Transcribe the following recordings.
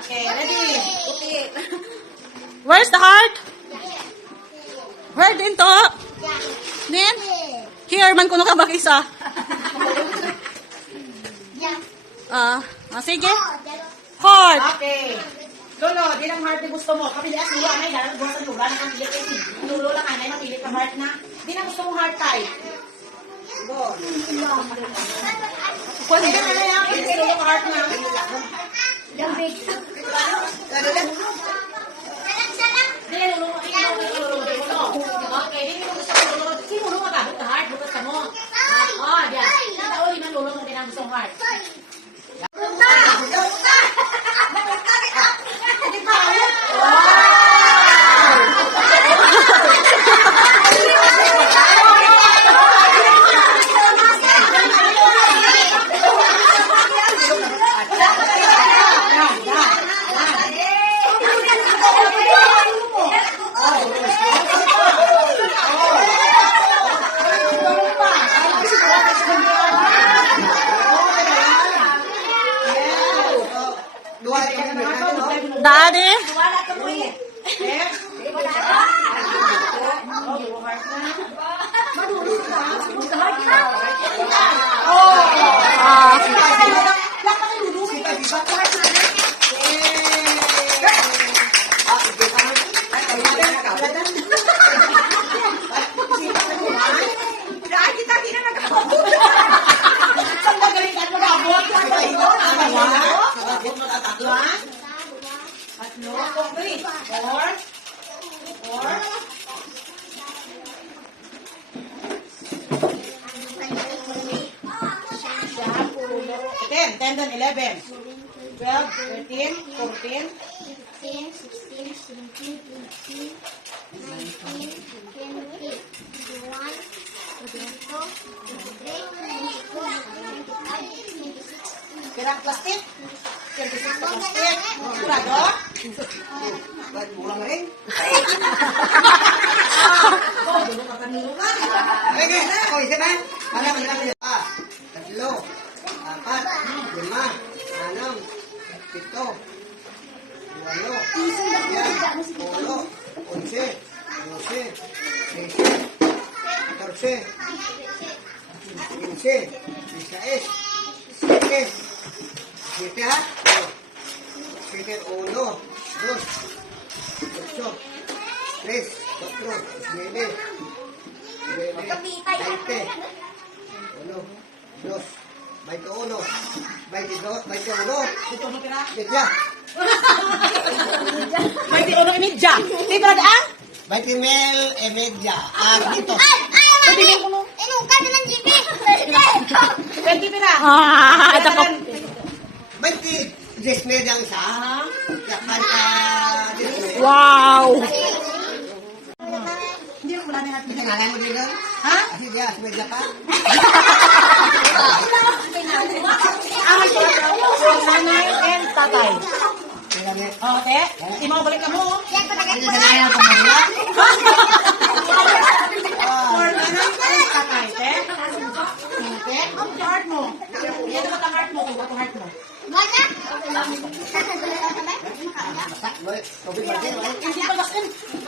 Okay, ready? Where's the heart? Where din to? Din? Here man kuno ka mag-isa. Sige. Heart. Okay. Lolo, di lang heart na gusto mo. Kapili at luwa na, dalang buwan sa lugar na kang pilit kasi. Lulo lang ka na, mapilit ka heart na. Di na gusto mong heart tayo. Go. Pwede ka na yan, gusto mo heart na. Lambig. Di na lulo, okay, di mo gusto mo lulo. Sino lulo ka? Buka heart, bukas ka mo. Oh, diyan. Ito, di man lulo mo din ang gusto heart. Daddy? Ten, 11, 12, 13, 14, 15, 16, 17, 18, 19, 20, 21, 22, 23, 24, 25, 26. pirang plastic? 36 na plastic. Sigurado? Pulang rin. Okay, okay, isa ba? Tatlo, apat, lima, anam, pito, walo, yan, ulo, 11, 12, 13, 14, 15, 16, 17, 7 ha? 7, 1, 2, 8, 3, 4, 9, 20, 1, 2, 21, 22, 21, ito mo pira? Medya. 21 imedya. Di ba daan? 20 mil imedya. Dito. Pwede mo kuno. Inong ka ng GB. 20 pira. Ito ko. 20 10 medya ang isa. Yakan ka. Wow. Hindi mo wala na natin. Pinangalan mo dito? Ha? Sige, medya pa. Nanay and tatay. Oh, te. Di mo balik ka mo. Yan For nanay and tatay, te. Te, ang heart mo. Yan naman ang heart mo. Kung ba't ang heart mo?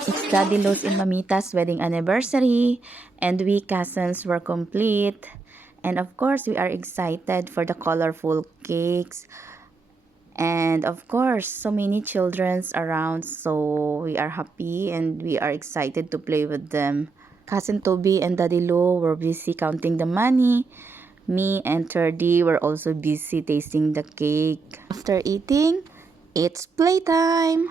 It's Daddy Luz and Mamita's wedding anniversary, and we cousins were complete. And of course, we are excited for the colorful cakes. And of course, so many children's around, so we are happy and we are excited to play with them. Cousin Toby and Daddy Lou were busy counting the money. Me and Turdy were also busy tasting the cake. After eating, it's playtime!